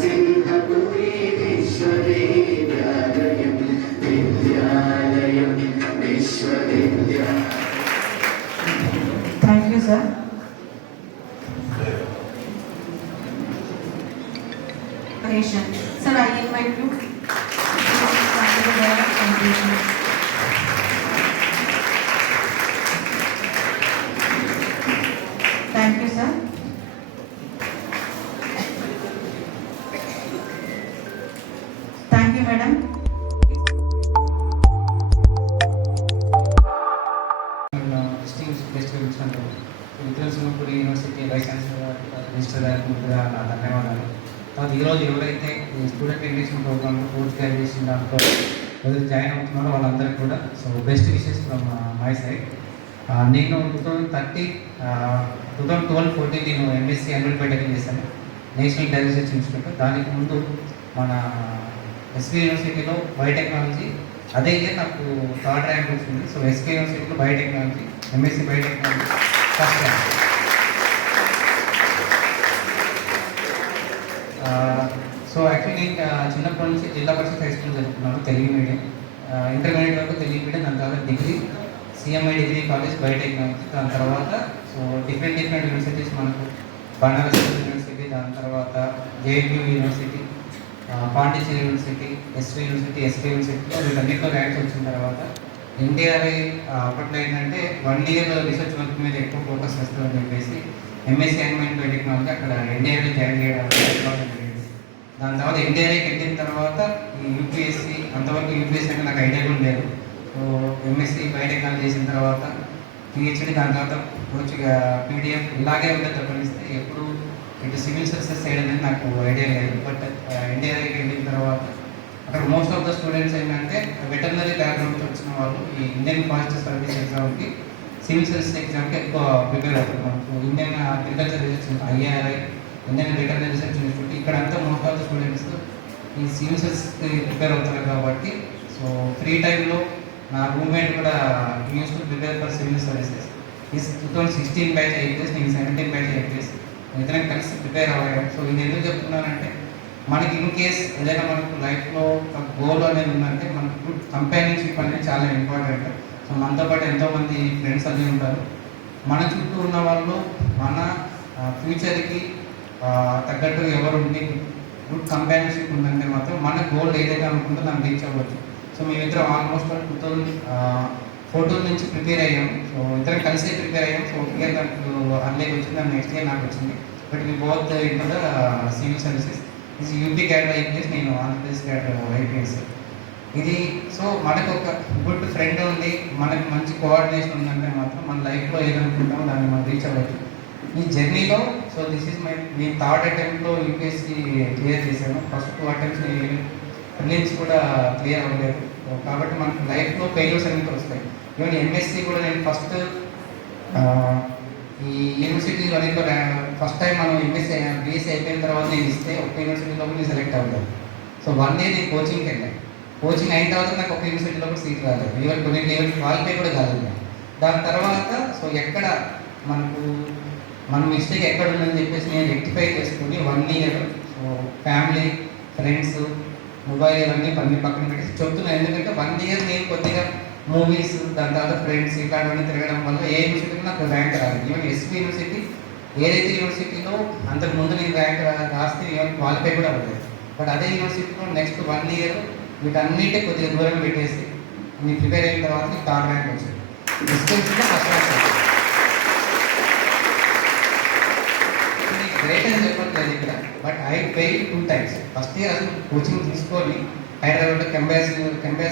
सिंहपुरी विश्वविद्यालयं विद्यालयं विश्वविद्यालयं. Thank you, sir. Sir, I invite you. Thank you, sir. Thank you, madam. Vidyasampudi university vice chancellor register గారికి ముందుగా నా ధన్యవాదాలు. తర్వాత ఈరోజు ఎవరైతే ఈ student engagement program post graduation దాంట్లో ఎవరైతే జాయిన్ అవుతున్నారో వాళ్ళందరికీ కూడా so best wishes from my side. నేను 2012-14 నేను ఎంఎస్సీ యాన్యువల్ బైటెక్ చేశాను నేషనల్ రీసెర్చ్ ఇన్స్టిట్యూట్. దానికి ముందు మన ఎస్వి యూనివర్సిటీలో బయోటెక్నాలజీ అదే ఇయర్ నాకు 3rd ర్యాంక్ వచ్చింది. సో ఎస్కే యూనివర్సిటీలో biotechnology MSc biotechnology first rank. So actually నేను చిన్నప్పటి నుంచి జిల్లా పరిషత్ హై స్కూల్ చదువుకున్నాను తెలుగు మీడియం. ఇంటర్మీడియట్ వరకు తెలుగు మీడియం, దాని తర్వాత degree CMI degree college biotechnology. దాని తర్వాత సో డిఫరెంట్ యూనివర్సిటీస్ మనకు బనారస్ యూనివర్సిటీ, దాని తర్వాత JNU university, Pondicherry university, SV university, SK యూనివర్సిటీలో వీటన్నిటిలో ర్యాంక్స్ వచ్చిన తర్వాత ఎన్టీఆర్ఐ అప్పట్లో ఏంటంటే 1 year రీసెర్చ్ వర్క్ మీద ఎక్కువ ఫోకస్ చేస్తుందని చెప్పేసి ఎంఎస్సీ యాన్యువల్ బయోటెక్నాలజీ అక్కడ ఎన్టీఆర్ఐ జాయిన్ చేయడం జరిగింది. దాని తర్వాత ఎన్టీఆర్ఐకి వెళ్ళిన తర్వాత ఈ యూపీఎస్సీ, అంతవరకు యూపీఎస్సీ అంటే నాకు ఐడియా కూడా లేదు. సో ఎంఎస్సీ బయోటెక్నాలజీ చేసిన తర్వాత పిహెచ్డి, దాని తర్వాత పీడిఎఫ్ ఇలాగే ఉంటే తప్పనిస్తే ఎప్పుడు ఇటు సివిల్ సర్వీసెస్ సైడ్ అనేది నాకు ఐడియా లేదు. బట్ ఎన్టీఆర్ఐకి వెళ్ళిన తర్వాత అక్కడ మోస్ట్ ఆఫ్ ద స్టూడెంట్స్ ఏంటంటే వెటర్నరీ బ్యాక్గ్రౌండ్కి వచ్చిన వాళ్ళు ఈ ఇండియన్ ఫారెస్ట్ సర్వీస్ ఎగ్జామ్కి, సివిల్ సర్వీసెస్ ఎగ్జామ్కి ఎక్కువ ప్రిపేర్ అవుతారు. మనకు Indian agriculture research IRI, Indian veterinary research institute, ఇక్కడంతా మోస్ట్ ఆఫ్ ద స్టూడెంట్స్ ఈ సివిల్ సర్వీసెస్కి ప్రిపేర్ అవుతారు కాబట్టి సో ఫ్రీ టైంలో నా రూమ్మేట్ కూడా use to prepare for civil services. ఈ 2016 బ్యాచ్ 8 days, నేను 17 బ్యాచ్ 8 days ఇద్దరం కలిసి ప్రిపేర్ అవ్వాలి. సో ఇది ఎందుకు చెప్తున్నానంటే మనకి ఇన్ కేస్ ఏదైనా మనకు లైఫ్లో ఒక గోల్ అనేది ఉందంటే మనకు గుడ్ కంపానియన్షిప్ అనేది చాలా ఇంపార్టెంట్. సో మనతో పాటు ఎంతోమంది ఫ్రెండ్స్ అన్నీ ఉంటారు. మన చుట్టూ ఉన్న వాళ్ళు మన ఫ్యూచర్కి తగ్గట్టు ఎవరు ఉండి గుడ్ కంపానియన్షిప్ ఉందంటే మాత్రం మన గోల్ ఏదైతే అనుకుందో దాన్ని రీచ్ అవ్వచ్చు. సో మేమిద్దరం ఆల్మోస్ట్ 2014 నుంచి ప్రిపేర్ అయ్యాము. సో ఇద్దరం కలిసి ప్రిపేర్ అయ్యాము. సో ఒక ఇయర్ నాకు అన్లేకి వచ్చింది, దాని నెక్స్ట్ ఇయర్ నాకు వచ్చింది. But me both into the civil services. ఇది యూపీ క్యాడర్ ఐపీఎస్, నేను ఆంధ్రప్రదేశ్ క్యాడర్ ఐపీఎస్. ఇది సో మనకు ఒక గుడ్ ఫ్రెండ్ ఉంది, మనకు మంచి కోఆర్డినేషన్ ఉందంటే మాత్రం మన లైఫ్లో ఏదనుకుంటామో దాన్ని మనం రీచ్ అవ్వచ్చు. ఈ జర్నీలో సో దిస్ ఈజ్ నేను 3rd అటెంప్ట్లో యూపీఎస్సీ క్లియర్ చేశాను. ఫస్ట్ 2 attempts ప్రిలిమ్స్ కూడా క్లియర్ అవ్వలేదు. కాబట్టి మనకు లైఫ్లో ఫెయిల్యూర్స్ అనేవి వస్తాయి. ఈవెన్ ఎంఎస్సీ కూడా నేను ఫస్ట్ ఈ యూనివర్సిటీ అన్నింటిలో ఫస్ట్ టైం మనం ఎంఎస్సీ బీఎస్సీ అయిపోయిన తర్వాత నేను ఇస్తే ఒక యూనివర్సిటీలో నేను సెలెక్ట్ అవ్వలేదు. సో 1 year నేను కోచింగ్కి వెళ్ళాను. కోచింగ్ అయిన తర్వాత నాకు ఒక యూనివర్సిటీలో కూడా సీట్ రాలేదు. ఈవెన్ కొన్ని క్వాలిఫై కూడా కాలేదు. దాని తర్వాత సో ఎక్కడ మనకు మన మిస్టేక్ ఎక్కడ ఉందని చెప్పేసి నేను రెక్టిఫై చేసుకుని 1 year so family, friends, mobile ఇవన్నీ పక్కన పెట్టి చెప్తున్నాను. ఎందుకంటే 1 year నేను కొద్దిగా మూవీస్, దాని తర్వాత ఫ్రెండ్స్ ఇట్లాంటివన్నీ తిరగడం వల్ల ఏ యూనివర్సిటీలో నాకు ర్యాంక్ రాలేదు. ఈవెన్ ఎస్పీ యూనివర్సిటీ ఏదైతే యూనివర్సిటీలో అంతకుముందు నేను ర్యాంక్ రాస్తే ఈవెన్ క్వాలిఫై కూడా అవ్వలేదు. బట్ అదే యూనివర్సిటీలో నెక్స్ట్ 1 year వీటన్నింటి కొద్దిగా దూరం పెట్టేసి నేను ప్రిపేర్ అయిన తర్వాత నాకు 3rd ర్యాంక్ వచ్చింది. డిస్టెన్స్లో ఫస్ట్ ర్యాంక్ వచ్చింది. గ్రేట్ అని చెప్పట్లేదు ఇక్కడ, but I fail 2 times. First year అసలు కోచింగ్ తీసుకొని హైదరాబాద్లో కెంబాస్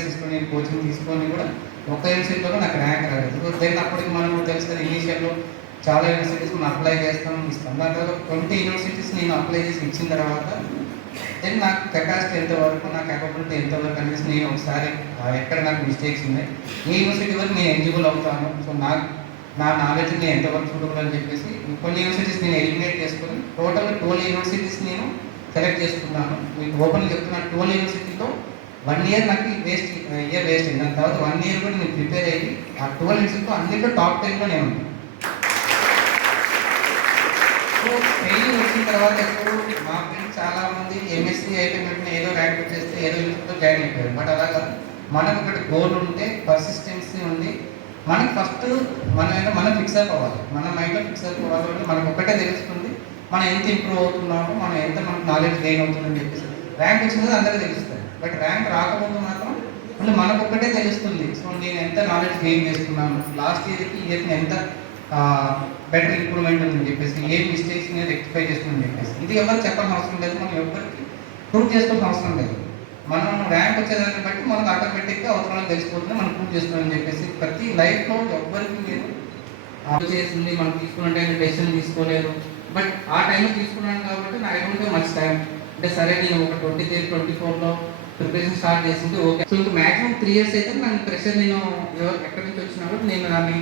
తీసుకొని కోచింగ్ తీసుకొని కూడా ఒక్క యూనివర్సిటీలో నాకు ర్యాంక్ రాలేదు. దెన్ అప్పటికి మనం తెలుసు కదా, ఇనీషియల్లో చాలా యూనివర్సిటీస్ మనం అప్లై ఇస్తాం. దాని తర్వాత 20 universities నేను అప్లై చేసి ఇచ్చిన తర్వాత దెన్ నాకు కెపాసిటీ ఎంతవరకు, నా కేపబిలిటీ ఎంతవరకు అనేసి నేను ఒకసారి ఎక్కడ నాకు మిస్టేక్స్ ఉన్నాయి, ఏ యూనివర్సిటీ వరకు నేను ఎలిజిబుల్ అవుతాను, సో నా నాలెడ్జ్ నేను ఎంతవరకు సూటబుల్ అని చెప్పేసి కొన్ని యూనివర్సిటీస్ నేను ఎలిమినేట్ చేసుకొని టోటల్ 12 universities నేను సెలెక్ట్ చేసుకున్నాను. మీకు ఓపెన్ చెప్తున్నా, 12 universityలో 1 year నాకు వేస్ట్ అయింది. దాని తర్వాత 1 year కూడా నేను ప్రిపేర్ అయ్యి ఆ 12 universityలో అన్నింటిలో టాప్ 10లో నేను ఉన్నాను. సో ఫెయిల్ వచ్చిన తర్వాత ఎప్పుడు మా ఫ్రెండ్స్ చాలా మంది ఎంఎస్సీ అయిపోయిన వెంటనే ఏదో ర్యాంక్ వచ్చేస్తే ఏదో యూనివర్సిటీలో జాయిన్ అయిపోయారు. బట్ అలాగా మనకు ఒకటి గోల్ ఉంటే పర్సిస్టెన్సీ ఉంది. మనకు ఫస్ట్ మనం ఫిక్స్ అయిపోవాలి, మన మైండ్లో ఫిక్స్ అయిపోవాలి. అంటే మనకు ఒకటే తెలుస్తుంది మనం ఎంత ఇంప్రూవ్ అవుతున్నామో, మనం ఎంత మనకు నాలెడ్జ్ గెయిన్ అవుతుందని చెప్పేసి. ర్యాంక్ వచ్చినది అందరికీ తెలుస్తుంది, బట్ ర్యాంక్ రాకపోతే మాత్రం అంటే మనకు ఒక్కటే తెలుస్తుంది. సో నేను ఎంత నాలెడ్జ్ గెయిన్ చేస్తున్నాను, లాస్ట్ ఇయర్కి ఇయర్కి ఎంత బెటర్ ఇంప్రూవ్మెంట్ ఉందని చెప్పేసి, ఏ మిస్టేక్స్ నేను రెక్టిఫై చేస్తుందని చెప్పేసి. ఇది ఎవరు చెప్పాల్సిన అవసరం లేదు, మనం ఎవరికి ప్రూవ్ చేసుకోవాల్సిన అవసరం లేదు. మనం ర్యాంక్ వచ్చేదాన్ని బట్టి మనకు ఆటోమేటిక్గా అవసరాలు తెలిసిపోతుంది, మనం ప్రూవ్ చేస్తున్నామని చెప్పేసి. ప్రతి లైఫ్లో ఎవరికి మీరు చేసింది మనం తీసుకున్న టైం డెసిషన్ తీసుకోలేదు, బట్ ఆ టైంలో తీసుకున్నాను కాబట్టి నాకు ఎటువంటి మంచి టైం అంటే సరే నేను ఒక 23, 24లో ప్రిపరేషన్ స్టార్ట్ చేసింది ఓకే. సో ఇంకా మ్యాక్సిమం 3 years అయితే నాకు ప్రెషర్ నేను ఎక్కడి నుంచి వచ్చినా కూడా నేను దాన్ని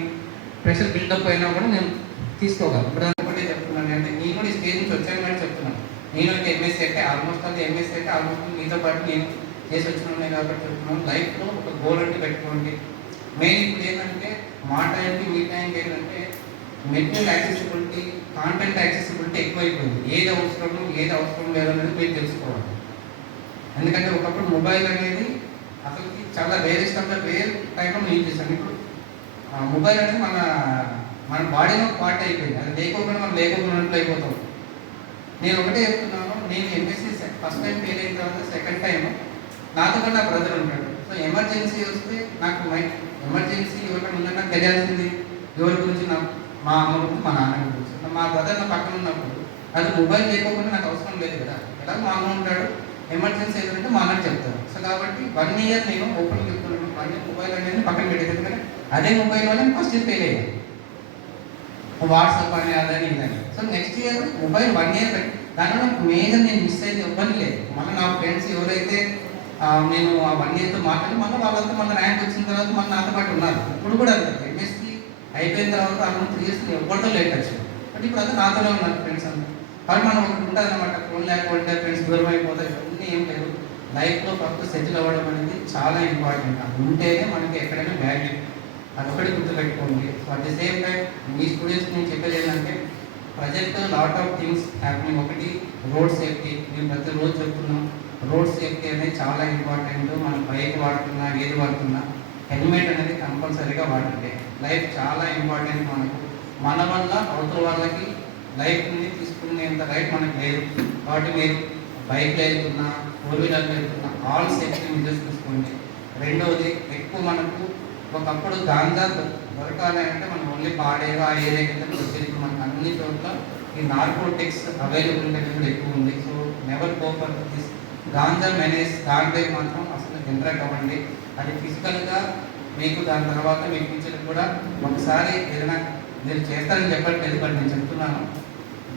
ప్రెషర్ బిల్డప్ అయినా కూడా నేను తీసుకోగలను. ఇప్పుడు ఒకటే చెప్తున్నాను అంటే నేను కూడా ఈ స్టేజ్ నుంచి వచ్చాను కానీ చెప్తున్నాను. నేను అయితే ఎంఎస్సీ అయితే ఆల్మోస్ట్ మీతో పాటు నేను చేసి వచ్చినాను కాబట్టి చెప్తున్నాను. లైఫ్లో ఒక గోల్ అంటే పెట్టుకోండి. మెయిన్ ఇప్పుడు ఏంటంటే మా టైంకి మీ టైంకి ఏంటంటే మెటీరియల్ యాక్సెసిబిలిటీ, కాంటెంట్ యాక్సెసిబిలిటీ ఎక్కువైపోయింది. ఏది అవసరం లేదనేది మీరు తెలుసుకోవాలి. ఎందుకంటే ఒకప్పుడు మొబైల్ అనేది అసలు చాలా రేరెస్ట్ ఆఫ్ ద రేర్ టైంలో యూజ్ చేశాను. ఇప్పుడు మొబైల్ అనేది మన బాడీలో పార్ట్ అయిపోయింది. అది లేకపోయినా మనం లేకపోయినట్లు అయిపోతాం. నేను ఒకటే చెప్తున్నాను, నేను ఎంఎస్సీ ఫస్ట్ టైం ఫెయిల్ అయిన తర్వాత సెకండ్ టైం నాతో కూడా నా బ్రదర్ ఉంటాడు. సో ఎమర్జెన్సీ వస్తే నాకు ఎమర్జెన్సీ ఎవరికైనా ఉందన్నా తెలియాల్సింది ఎవరి గురించి, మా అమ్మ గురించి, మా నాన్న గురించి. మా బ్రదర్ నా పక్కన ఉన్నప్పుడు అది మొబైల్ లేకపోయినా నాకు అవసరం లేదు కదా. ఎలా మా అమ్మ ఉంటాడు, ఎమర్జెన్సీ ఏదంటే మా అన్నకు చెప్తాను. సో కాబట్టి 1 year నేను ఓపెన్ చెప్తున్నాను, 1 year మొబైల్ అనేది పక్కన పెట్టేది. ఎందుకంటే అదే మొబైల్ వల్ల ఫస్ట్ ఇయర్ ఫెయిల్ అయ్యాను, వాట్సాప్ అని అదని ఇదని. So next year mobile 1 year దానివల్ల మేజర్ నేను మిస్ అయితే ఇవ్వని లేదు. మళ్ళీ నా ఫ్రెండ్స్ ఎవరైతే నేను ఆ 1 yearతో మాట్లాడి మళ్ళీ వాళ్ళంతా మళ్ళీ ర్యాంక్ వచ్చిన తర్వాత మళ్ళీ నాతో పాటు ఉన్నారు. ఇప్పుడు కూడా అంతే, ఎంఎస్సీ అయిపోయిన తర్వాత అలా 3 years ఎవరితో లేట్ వచ్చింది, బట్ ఇప్పుడు అంతా నాతోనే ఉన్నారు ఫ్రెండ్స్ అంతా. కాబట్టి మనం ఒకటి ఉంటుంది అనమాట, ఫోన్ లేకపోతే ఫ్రెండ్స్ దూరం అయిపోతాయి, ఇవన్నీ ఏం లేదు. లైఫ్లో ఫస్ట్ సెటిల్ అవ్వడం అనేది చాలా ఇంపార్టెంట్. అది ఉంటేనే మనకి ఎక్కడైనా వాల్యూ, అదొకటి గుర్తుపెట్టుకోండి. So at the same time me students నేను చెప్పేది ఏంటంటే present lot of things happening. ఒకటి రోడ్ సేఫ్టీ, మేము ప్రతిరోజు చెప్తున్నాం రోడ్ సేఫ్టీ అనేది చాలా ఇంపార్టెంట్. మనం బైక్ వాడుతున్నా ఏది వాడుతున్నా హెల్మెట్ అనేది కంపల్సరీగా వాడండి. లైఫ్ చాలా ఇంపార్టెంట్ మనకు. మన వల్ల అవతల వాళ్ళకి లైఫ్ని తీసుకునేంత రైట్ మనకు లేదు. కాబట్టి మీరు బైక్లో వెళ్తున్నా, 4-wheelerలో వెళ్తున్నా ఆల్ సేఫ్టీ మెజర్స్ తీసుకోండి. రెండవది, ఎక్కువ మనకు ఒకప్పుడు గాంజా దొరకాలి అంటే మనం ఓన్లీ పాడేగా ఆ ఏరియా కింద వచ్చేది. మనకు అన్ని చోట్ల ఈ నార్కోటిక్స్ అవైలబిలిటీ అనేది కూడా ఎక్కువ ఉంది. So never go for this ganja menace. దాంట్లో మాత్రం అసలు ఇంటరాక్ట్ అవ్వండి. అది ఫిజికల్గా మీకు, దాని తర్వాత మీ ఫ్యూచర్ కూడా ఒకసారి ఏదైనా మీరు చేస్తారని చెప్పట్లేదు, బట్ నేను చెప్తున్నాను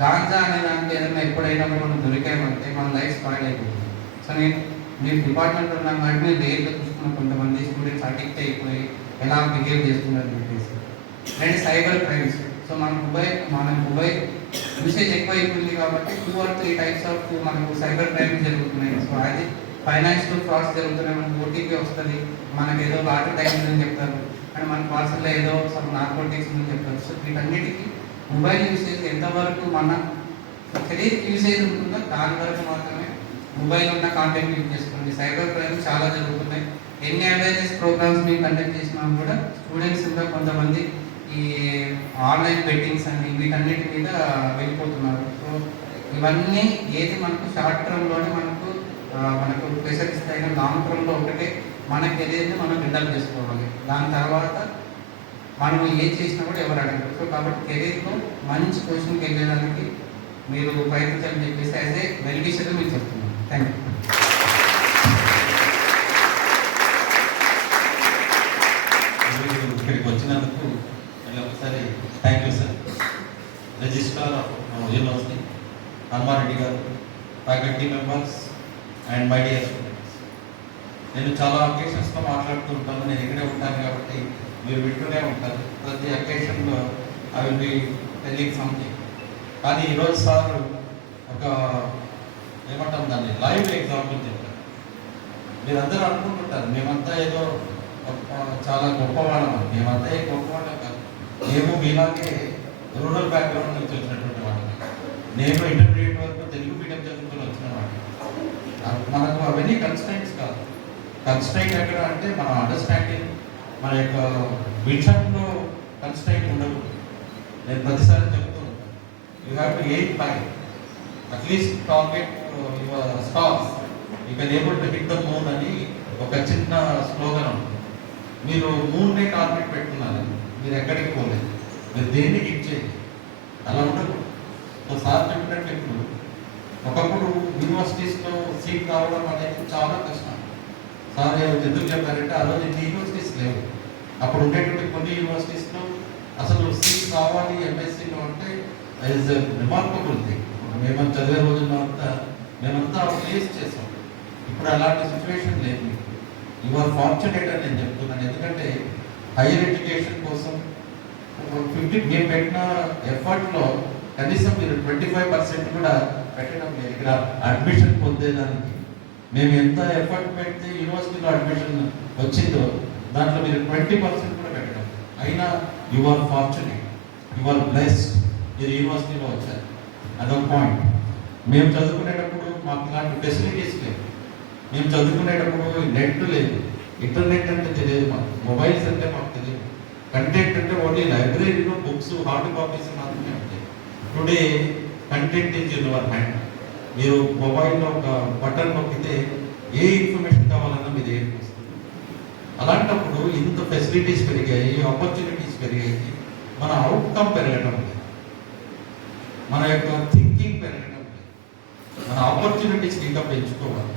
గాంజా అనే దాంట్లో ఏదైనా ఎప్పుడైనా కూడా మనం దొరికామంటే మన లైఫ్ స్పాయిల్ అయిపోతుంది. సో నేను డిపార్ట్మెంట్ ఉన్నాం కాబట్టి నేను రేర్గా చూస్తున్నాను కొంతమంది స్టూడెంట్స్ అడిక్ట్ అయిపోయి ఎలా బిహేవ్ చేస్తున్నారని చెప్పేసి. And cyber crimes. సో మన మొబైల్ యూసేజ్ ఎక్కువ అయిపోయింది కాబట్టి 2 or 3 types ఆఫ్ మనకు సైబర్ క్రైమ్స్ జరుగుతున్నాయి. సో అది ఫైనాన్షియల్ ఫ్రాడ్స్ జరుగుతున్నాయి. మనకు ఓటీపీ వస్తుంది, మనకు ఏదో వాటర్ టైం ఉందని చెప్తారు, అండ్ మన పార్సల్లో ఏదో సమ్ నార్కోటిక్స్ ఉందని చెప్తారు. సో వీటన్నిటికీ మొబైల్ యూసేజ్ ఎంతవరకు మన కెరీర్ యూసేజ్ ఉంటుందో దాని వరకు మాత్రమే మొబైల్ ఉన్న కాంటెంట్ యూజ్ చేసుకోండి. సైబర్ క్రైమ్స్ చాలా జరుగుతున్నాయి. ఎన్ని అవేర్నెస్ ప్రోగ్రామ్స్ మీరు కండక్ట్ చేసినా కూడా స్టూడెంట్స్ ఇంకా కొంతమంది ఈ ఆన్లైన్ బెట్టింగ్స్ అని వీటన్నిటి మీద వెళ్ళిపోతున్నారు. సో ఇవన్నీ ఏది మనకు షార్ట్ టర్మ్లోనే మనకు ప్రెషర్ ఇస్తాయినా లాంగ్ టర్మ్లో ఒకటే మన కెరీర్ని మనం బిల్డప్ చేసుకోవాలి. దాని తర్వాత మనం ఏం చేసినా కూడా ఎవరు అడగరు. సో కాబట్టి కెరీర్లో మంచి పొజిషన్కి వెళ్ళడానికి మీరు ప్రయత్నించాలని చెప్పేసి యాజ్ ఏ వెల్ విషర్గా మీకు చెప్తున్నాను. Thank you. ఇక్కడికి వచ్చినందుకు ఒకసారి thank you sir. Registrar of university Hanumareddy గారు, faculty members and my dear students. నేను చాలా అకేషన్స్లో మాట్లాడుతూ ఉంటాను, నేను ఇక్కడే ఉంటాను కాబట్టి మీరు వింటూనే ఉంటారు. ప్రతి అకేషన్లో I will be telling something. కానీ ఈరోజు సార్ ఒక ఏమంటాం దాన్ని లైవ్ ఎగ్జాంపుల్ చెప్పారు. మీరందరూ అనుకుంటుంటారు మేమంతా ఏదో చాలా గొప్పవాళ్ళం, మేమంతా ఏ గొప్పవాళ్ళం కాదు. మేము మీలాగే రూరల్ బ్యాక్గ్రౌండ్ నుంచి వచ్చినటువంటి వాళ్ళం. నేను ఇంటర్మీడియట్ వరకు తెలుగు మీడియం చదువుకొని వచ్చినవాడిని. మనకు అవన్నీ కన్స్ట్రైంట్స్ కాదు. కన్స్ట్రైంట్ ఎక్కడ అంటే మన అండర్స్టాండింగ్, మన యొక్క విషన్లో కన్స్ట్రైంట్ ఉండదు. నేను ప్రతిసారి చెప్తూ ఉంటాను, you have to aim high, at least target your stars, you can able to hit the moon అని ఒక చిన్న స్లోగన్ ఉంది. మీరు మూన్నే టార్గెట్ పెట్టుకున్నారు, మీరు ఎక్కడికి పోలేదు, మీరు దేన్ని హిట్ చేయండి, అలా ఉండదు. సో సార్ చెప్పినట్టు ఇప్పుడు ఒకప్పుడు యూనివర్సిటీస్లో సీట్ రావడం అనేది చాలా కష్టం. సార్ ఎందుకు చెప్పారంటే ఆ రోజు ఇన్ని యూనివర్సిటీస్ లేవు. అప్పుడు ఉండేటువంటి కొన్ని యూనివర్సిటీస్లో అసలు సీట్ కావాలి ఎంఎస్సీలో అంటే ఇస్ రిమార్కబుల్ థింగ్. మేము చదివే రోజుల్లో అంతా మేమంతా ఫేస్ చేసాం. ఇప్పుడు అలాంటి సిచ్యువేషన్ లేదు. యు ఆర్ ఫార్చునేట్ అని నేను చెప్తున్నాను. ఎందుకంటే హైయర్ ఎడ్యుకేషన్ కోసం 50 మేము పెట్టిన ఎఫర్ట్లో కనీసం మీరు 25% కూడా పెట్టడం లేదు. ఇక్కడ అడ్మిషన్ పొందేదానికి మేము ఎంత ఎఫర్ట్ పెడితే యూనివర్సిటీలో అడ్మిషన్ వచ్చిందో దాంట్లో మీరు 20% కూడా పెట్టడం. అయినా you are fortunate, you are blessed, మీరు యూనివర్సిటీలో వచ్చారు. అదొక పాయింట్. మేము చదువుకునేటప్పుడు మాకు ఇలాంటి ఫెసిలిటీస్ లేవు. మేము చదువుకునేటప్పుడు నెట్ లేదు, ఇంటర్నెట్ అంటే తెలియదు, మాకు మొబైల్స్ అంటే మాకు తెలియదు, కంటెంట్ అంటే ఓన్లీ లైబ్రరీలో బుక్స్ హార్డ్ కాపీస్ మాత్రమే ఉంటాయి. Today content is in your hand. మీరు మొబైల్లో ఒక బటన్ నొక్కితే ఏ ఇన్ఫర్మేషన్ కావాలన్నా మీరు ఏం వస్తుంది. అలాంటప్పుడు ఇంత ఫెసిలిటీస్ పెరిగాయి, ఆపర్చునిటీస్ పెరిగాయి, మన అవుట్కమ్ పెరగడం లేదు, మన యొక్క థింకింగ్ పెరగడం లేదు, మన ఆపర్చునిటీస్ ఇంకా పెంచుకోవాలి.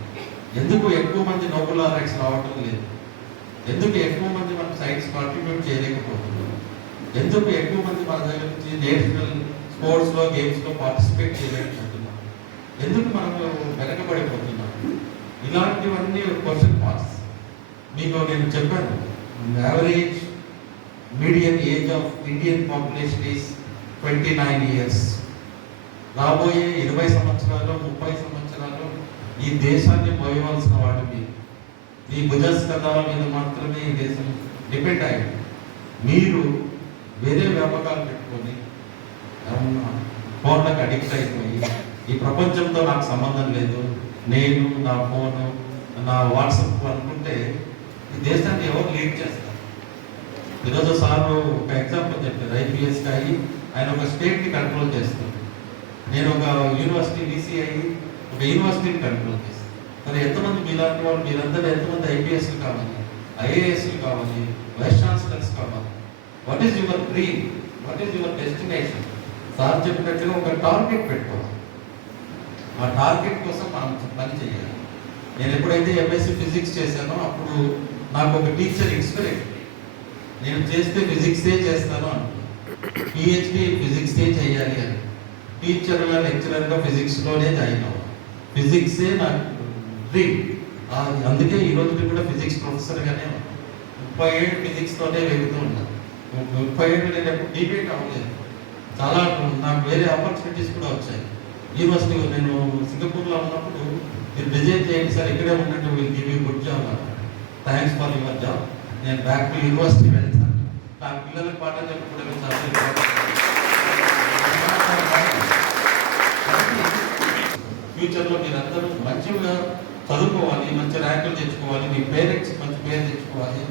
ఎందుకు ఎక్కువ మంది నోబెల్ లారెట్స్ రావటం లేదు? ఎందుకు ఎక్కువ మంది మనం సైన్స్ కాంట్రిబ్యూట్ చేయలేకపోతున్నాం? ఎందుకు ఎక్కువ మంది మన దగ్గర నుంచి నేషనల్ స్పోర్ట్స్లో గేమ్స్లో పార్టిసిపేట్ చేయలేకపోతున్నాం? ఎందుకు మనము వెనకబడిపోతున్నాం? ఇలాంటివన్నీ క్వశ్చన్ మార్క్స్. మీకు నేను చెప్పాను, average median age of Indian population is 29 years. రాబోయే 20 సంవత్సరాలు 30 సంవత్సరాలు ఈ దేశాన్ని పోయవలసిన వాడు మీరు. మీ భుజస్కంధాల మీద మాత్రమే ఈ దేశం డిపెండ్ అయ్యింది. మీరు వేరే వ్యాపకాలు పెట్టుకొని ఫోన్లకు అడిక్ట్ అయిపోయి ఈ ప్రపంచంతో నాకు సంబంధం లేదు, నేను నా ఫోను నా వాట్సాప్ అనుకుంటే ఈ దేశాన్ని ఎవరు లీడ్ చేస్తారు? ఈరోజు సార్ ఒక ఎగ్జాంపుల్ చెప్పారు. ఐపీఎస్కి అయ్యి ఆయన ఒక స్టేట్ని కంట్రోల్ చేస్తారు. నేను ఒక యూనివర్సిటీ డీసీ అయ్యి ఒక యూనివర్సిటీని కంట్రోల్ చేస్తాను. మరి ఎంతమంది మీలాంటి వాళ్ళు, మీరందరూ ఎంతమంది ఐపీఎస్లు కావాలి, ఐఏఎస్లు కావాలి, వైస్ ఛాన్సలర్స్ కావాలి? What is your dream? What is your destination? Sir చెప్పినట్టుగా ఒక టార్గెట్ పెట్టుకోవాలి. ఆ టార్గెట్ కోసం మనం పని చేయాలి. నేను ఎప్పుడైతే ఎంఎస్సీ ఫిజిక్స్ చేశానో అప్పుడు నాకు ఒక టీచర్ ఇన్స్పిరేషన్. నేను చేస్తే ఫిజిక్సే చేస్తాను అనుకున్నాను. పిహెచ్డి ఫిజిక్సే చేయాలి అని టీచర్గా లెక్చరర్గా ఫిజిక్స్లోనే జాయిన్ అవ్వాలి. ఫిజిక్సే నాకు డ్రీమ్. అందుకే ఈ రోజు కూడా ఫిజిక్స్ ప్రొఫెసర్గానే 30 ఏళ్ళు ఫిజిక్స్తోనే వెళ్తూ ఉన్నాను. 30 ఏళ్ళు నేను ఎప్పుడు డిబేట్ అవ్వలేదు. చాలా నాకు వేరే ఆపర్చునిటీస్ కూడా వచ్చాయి. యూనివర్సిటీలో నేను సింగపూర్లో ఉన్నప్పుడు మీరు డిజైన్ చేయండి సార్, ఇక్కడే ఉన్నట్టు వీళ్ళు give you good job. Thanks for your job. నేను బ్యాక్ టు యూనివర్సిటీ వెళ్తాను. నా పిల్లలకు పాఠం చెప్పుకోవడం ఫ్యూచర్లో మీరందరూ మంచిగా చదువుకోవాలి, మంచి ర్యాంకులు తెచ్చుకోవాలి, మీ పేరెంట్స్ మంచి పేరు తెచ్చుకోవాలి.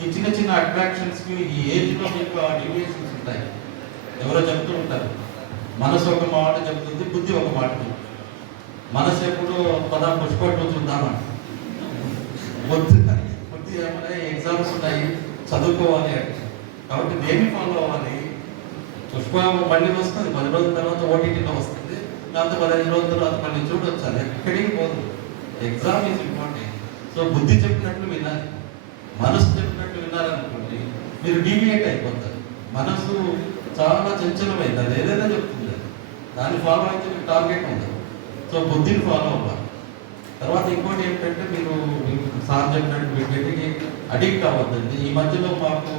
ఈ చిన్న చిన్న అట్రాక్షన్స్కి ఈ ఏజ్లో మీకు ఆ డీవియేషన్స్ ఉంటాయి. ఎవరో చెప్తూ ఉంటారు, మనసు ఒక మాట చెప్తుంది, బుద్ధి ఒక మాట చెప్తుంది. మనసు ఎప్పుడు పుష్పట్లు చూద్దామంట, బుద్ధి ఏమైనా ఎగ్జామ్స్ ఉన్నాయి చదువుకోవాలి అంటే. కాబట్టి దేన్ని ఫాలో అవ్వాలి? పుష్ప మళ్ళీ వస్తుంది, 10 రోజుల తర్వాత ఓటీటీలో వస్తుంది, లేకపోతే 15 రోజుల తర్వాత మళ్ళీ చూడొచ్చు. అది ఎక్కడికి పోదు. Exam is important. సో బుద్ధి చెప్పినట్లు వినాలి, మనసు చెప్పినట్టు వినాలనుకోండి, మీరు డీవియేట్ అయిపోతారు. మనసు చాలా చంచలమైంది, అది ఏదైనా చెప్తుంది, దాన్ని ఫాలో అయితే మీకు టార్గెట్ ఉండదు. సో బుద్ధిని ఫాలో అవ్వాలి. తర్వాత ఇంకోటి ఏంటంటే మీరు సార్ చెప్పినట్టు వీటికి అడిక్ట్ అవ్వద్దండి. ఈ మధ్యలో మాకు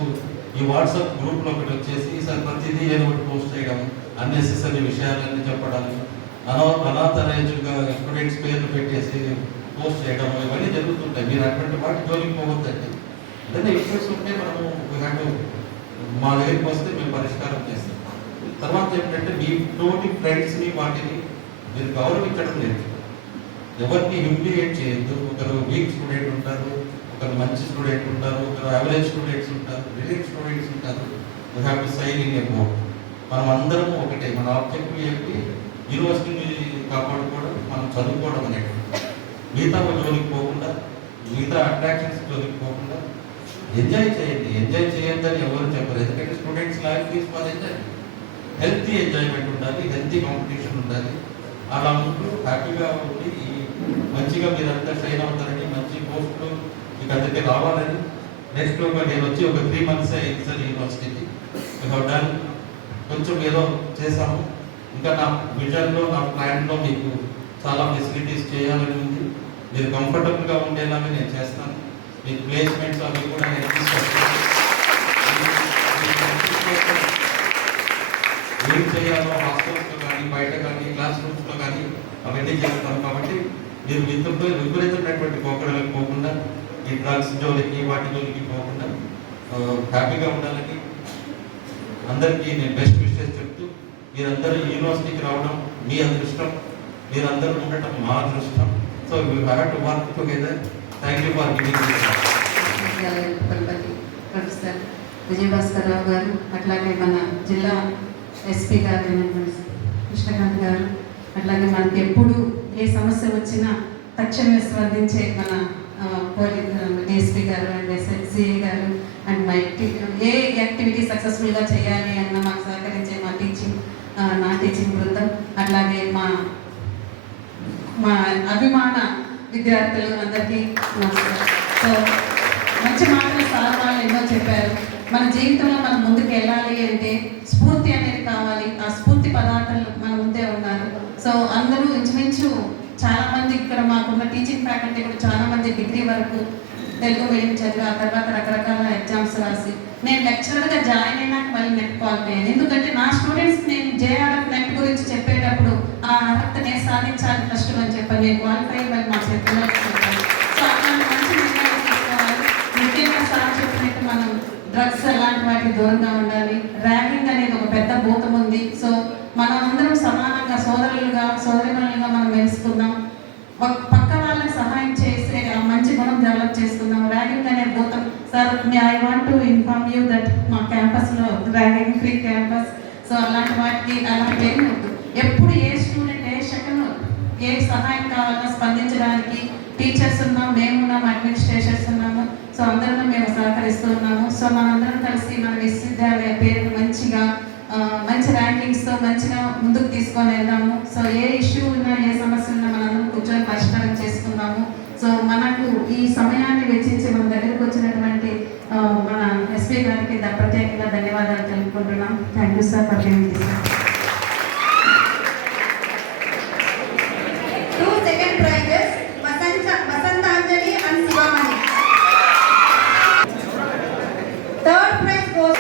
ఈ వాట్సాప్ గ్రూప్లో ఒకటి వచ్చేసి సార్ ప్రతిదీ ఏదో ఒకటి పోస్ట్ చేయడం, అన్నెసెసరీ విషయాలన్నీ చెప్పడం, అనాథరైజ్గా స్టూడెంట్స్ పేర్లు పెట్టేసి పోస్ట్ చేయడం, ఇవన్నీ జరుగుతుంటాయి. మీరు అటువంటి వాటి జోలికి పోవద్దండి. ఏదైనా ఇష్యూస్ ఉంటే మనము మా దగ్గరికి వస్తే మేము పరిష్కారం చేస్తాం. తర్వాత ఏంటంటే మీ తోటి ఫ్రెండ్స్ని వాటిని మీరు గౌరవించడం నేర్చుకోండి. ఎవరిని హ్యూమిలియేట్ చేయొద్దు. ఒకరు వీక్ స్టూడెంట్ ఉంటారు, ఒకరు మంచి స్టూడెంట్ ఉంటారు, ఒకరు యావరేజ్ స్టూడెంట్స్ ఉంటారు, రిలీఫ్ స్టూడెంట్స్ ఉంటారు. You have to sign in a board. మనం అందరం ఒకటే. మన ఆబ్జెక్టివ్ ఏంటి? యూనివర్సిటీని కాపాడుకోవడం, మనం చదువుకోవడం అనేది. మిగతా జోలికి పోకుండా, మిగతా అట్రాక్షన్స్ జోలికి పోకుండా ఎంజాయ్ చేయండి. ఎంజాయ్ చేయొద్దని ఎవరు చెప్పరు. ఎందుకంటే students life is for enjoy. Healthy enjoyment ఉండాలి, హెల్తీ కాంపిటీషన్ ఉండాలి. అలా ఉంటూ హ్యాపీగా ఉండి మంచిగా మీరంతా ట్రైన్ అవుతారని, మంచి పోస్టులు మీకు అందరికీ రావాలని. నెక్స్ట్ నేను వచ్చి ఒక 3 months అయింది సార్ యూనివర్సిటీకి. డన్ కొంచెం ఏదో చేశాము. ఇంకా నా విజన్లో, నా ప్లాన్లో మీకు చాలా ఫెసిలిటీస్ చేయాలని ఉంది. మీరు కంఫర్టబుల్గా ఉండేలాగా నేను చేస్తాను. మీ ప్లేస్మెంట్స్ అవి కూడా నేను తీసుకొస్తాను. ఏం చేయాలో హాస్టల్స్లో కానీ, బయట కానీ, క్లాస్ రూమ్స్లో కానీ అవన్నీ చేస్తాం. కాబట్టి మీరు విపరీతమైనటువంటి పోకడలకు పోకుండా, ఈ డ్రగ్స్ జోలికి, వాటి జోలికి పోకుండా హ్యాపీగా ఉండాలని అందరికీ నేను బెస్ట్ విషెస్ చెప్తూ, మీరందరూ యూనివర్సిటీకి రావడం మీ అదృష్టం, మీరందరూ ఉండటం మా అదృష్టం. So we have to work together. Thank you for giving professor Vijayabhaskar Rao garu, అట్లాగే మన జిల్లా ఎస్పీ గారు కృష్ణకాంత్ గారు, అట్లాగే మనకి ఎప్పుడు ఏ సమస్య వచ్చినా తక్షణమే స్పందించే మన పోలీస్ డిఎస్పీ గారు అండ్ సిఐ గారు అండ్ మై ఏ యాక్టివిటీ సక్సెస్ఫుల్గా చేయాలి అన్న మాకు సహకరించే నా టీచింగ్ బృందం, అట్లాగే మా అభిమాన విద్యార్థులు అందరికీ నమస్కారం. సో మంచి మాటలు సార్ వాళ్ళు ఎన్నో చెప్పారు. మన జీవితంలో మనం ముందుకు వెళ్ళాలి అంటే స్ఫూర్తి అనేది కావాలి. ఆ స్ఫూర్తి పదార్థాలు మన ముందే ఉన్నారు. సో అందరూ ఇంచుమించు చాలా మంది ఇక్కడ మాకున్న టీచింగ్ ఫ్యాకల్టీ కూడా చాలా మంది డిగ్రీ వరకు తెలుగు మీడియం చదివి ఆ తర్వాత రకరకాల ఎగ్జామ్స్ రాసి, నేను లెక్చరర్గా జాయిన్ అయినాక మళ్ళీ నెట్ క్వాలిఫై అయ్యాను. ఎందుకంటే నా స్టూడెంట్స్ నేను జేఆర్ఎఫ్ నెట్ గురించి చెప్పేటప్పుడు ఆ అర్హత నేను సాధించాలి ఫస్ట్ అని చెప్పాను. నేను క్వాలిఫై మళ్ళీ మా పిల్లలకు చెప్పాను. సో అట్లాంటి మంచి నిర్ణయాలు తీసుకోవాలి. ముఖ్యంగా సార్ చెప్పినట్టు మనం డ్రగ్స్ అలాంటి వాటికి దూరంగా ఉండాలి. ర్యాగింగ్ అనేది ఒక పెద్ద భూతం ఉంది. సో మనం అందరం సమానంగా సోదరిమణులుగా మనం మెలుసుకుందాం. పక్క వాళ్ళకి సహాయం చేసే ఆ మంచి గుణం డెవలప్ చేసుకుందాం. ర్యాగింగ్ అనే భూతం sir, I want to inform you that మా క్యాంపస్లో ర్యాగింగ్ ఫ్రీ క్యాంపస్. సో అలాంటి వాటికి అలాంటి ఏమి వద్దు. ఎప్పుడు ఏ స్టూడెంట్ ఏ సెకండ్ ఏ సహాయం కావాలన్నా స్పందించడానికి టీచర్స్ ఉన్నాం, మేమున్నాం, అడ్మినిస్ట్రేషన్స్ ఉన్నాము. సో అందరం మేము సహకరిస్తూ ఉన్నాము. సో మనందరం కలిసి మన విశ్వవిద్యాలయ పేరు మంచి ర్యాంకింగ్స్తో మంచిగా ముందుకు తీసుకొని వెళ్దాము. సో ఏ ఇష్యూ ఉన్నా, ఏ సమస్య ఉన్నా మనందరం కూర్చొని పరిష్కారం చేసుకుందాము. సో మనకు ఈ సమయాన్ని వెచ్చించి మన దగ్గరకు వచ్చినటువంటి మన ఎస్పీ గారికి ప్రత్యేకంగా ధన్యవాదాలు తెలుపుకుంటున్నాం. Thank you sir for giving this. Second prizes, Vasantanjali and Sivamani. Third prize goes.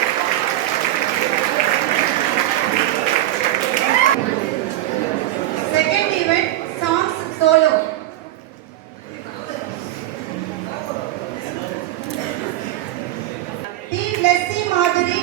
Second event, songs solo. T. Blessy Madhuri.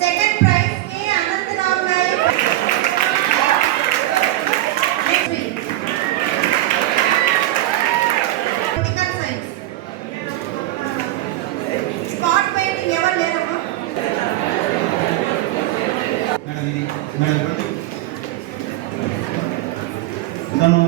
Second prize, K. Anantanav Nayak. Next week. Political science. Spot painting ever lerama? తను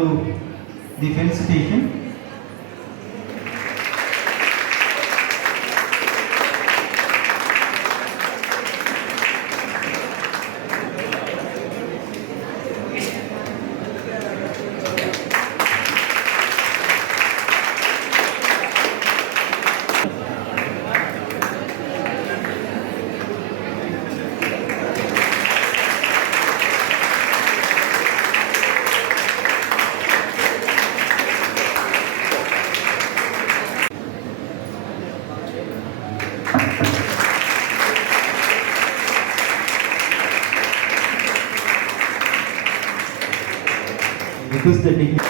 Request the dignity.